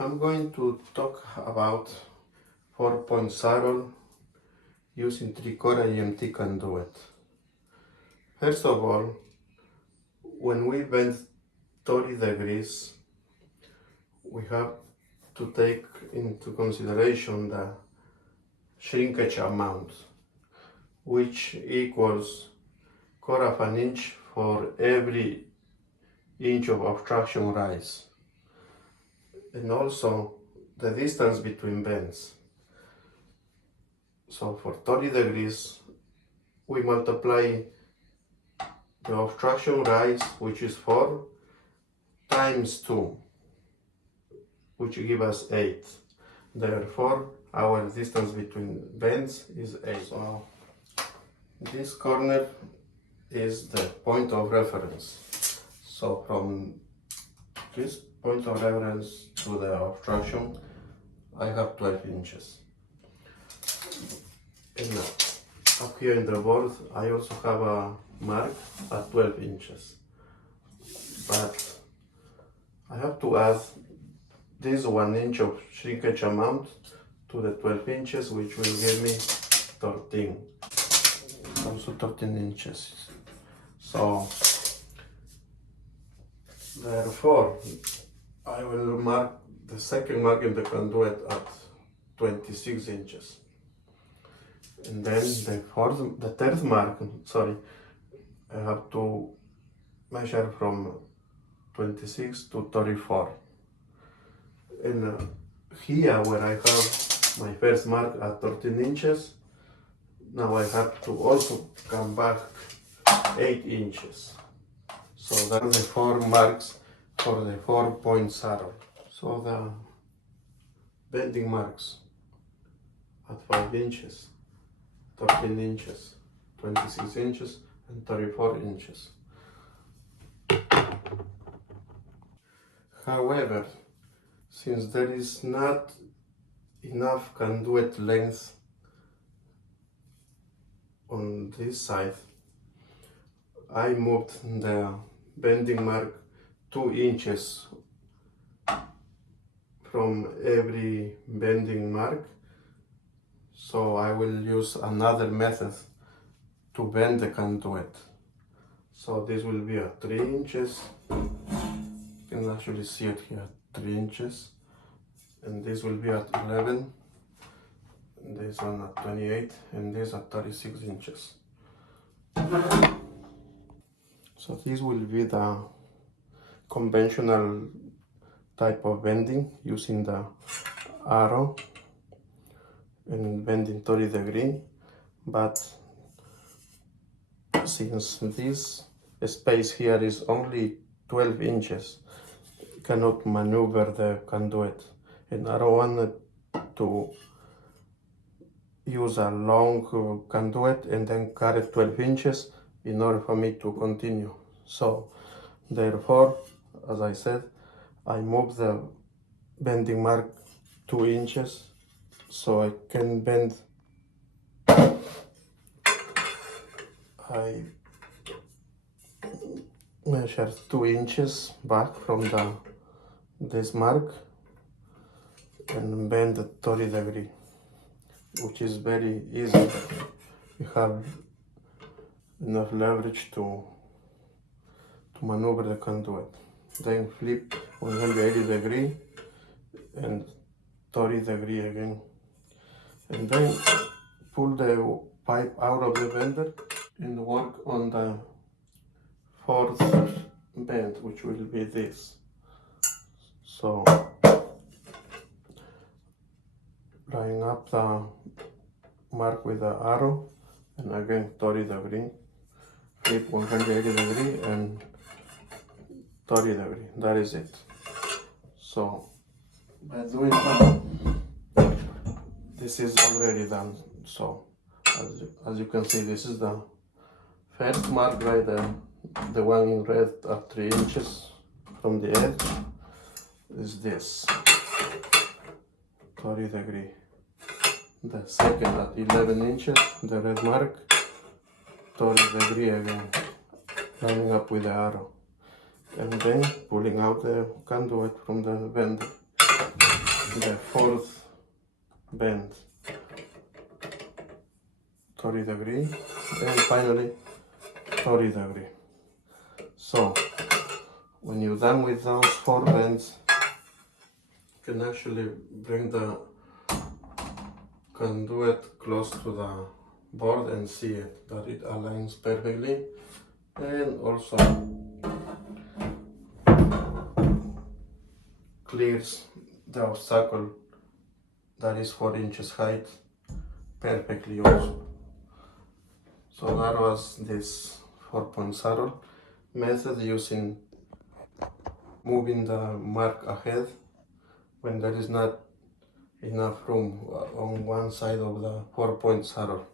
I'm going to talk about 4-point saddle using 3/4 EMT conduit. First of all, when we bend 30 degrees, we have to take into consideration the shrinkage amount, which equals 1/4 of an inch for every inch of obstruction rise, and also the distance between bends. So for 30 degrees, we multiply the obstruction rise, which is 4, times 2, which give us 8. Therefore, our distance between bends is 8. So this corner is the point of reference. So from this point of reference to the obstruction, I have 12 inches. And up here in the board, I also have a mark at 12 inches. But I have to add this 1 inch of shrinkage amount to the 12 inches, which will give me 13. Also 13 inches. So therefore, I will mark the second mark in the conduit at 26 inches. And then the third mark, I have to measure from 26 to 34. And here where I have my first mark at 13 inches, now I have to also come back 8 inches. So that's the 4 marks for the 4-point saddle. So the bending marks at 5 inches, 13 inches, 26 inches, and 34 inches. However, since there is not enough conduit length on this side, I moved the bending mark 2 inches from every bending mark. So I will use another method to bend the conduit. So this will be at 3 inches. You can actually see it here, 3 inches. And this will be at 11. And this one at 28, and this at 36 inches. So this will be the conventional type of bending using the arrow and bending 30 degrees, but since this space here is only 12 inches, you cannot maneuver the conduit, and I don't want to use a long conduit and then cut it 12 inches in order for me to continue. So therefore, as I said, I move the bending mark 2 inches so I can bend. I measure 2 inches back from this mark and bend 30 degrees, which is very easy. You have enough leverage to maneuver the conduit. Then flip 180 degrees and 30 degrees again. And then pull the pipe out of the bender and work on the 4th bend, which will be this. So line up the mark with the arrow and again 30 degrees, flip 180 degrees and 30 degrees. That is it. So by doing that, this is already done. So as you can see, this is the first mark right there. The one in red at 3 inches from the edge is this 30 degrees. The second at 11 inches, the red mark, 30 degrees again, lining up with the arrow, and then pulling out the conduit from the bender. the fourth bend 30 degree, and finally 30 degree. So when you're done with those 4 bends, you can actually bring the conduit close to the board and see it, that it aligns perfectly, and also clears the obstacle that is 4 inches height perfectly also. So that was this 4-point saddle method, using moving the mark ahead when there is not enough room on one side of the 4-point saddle.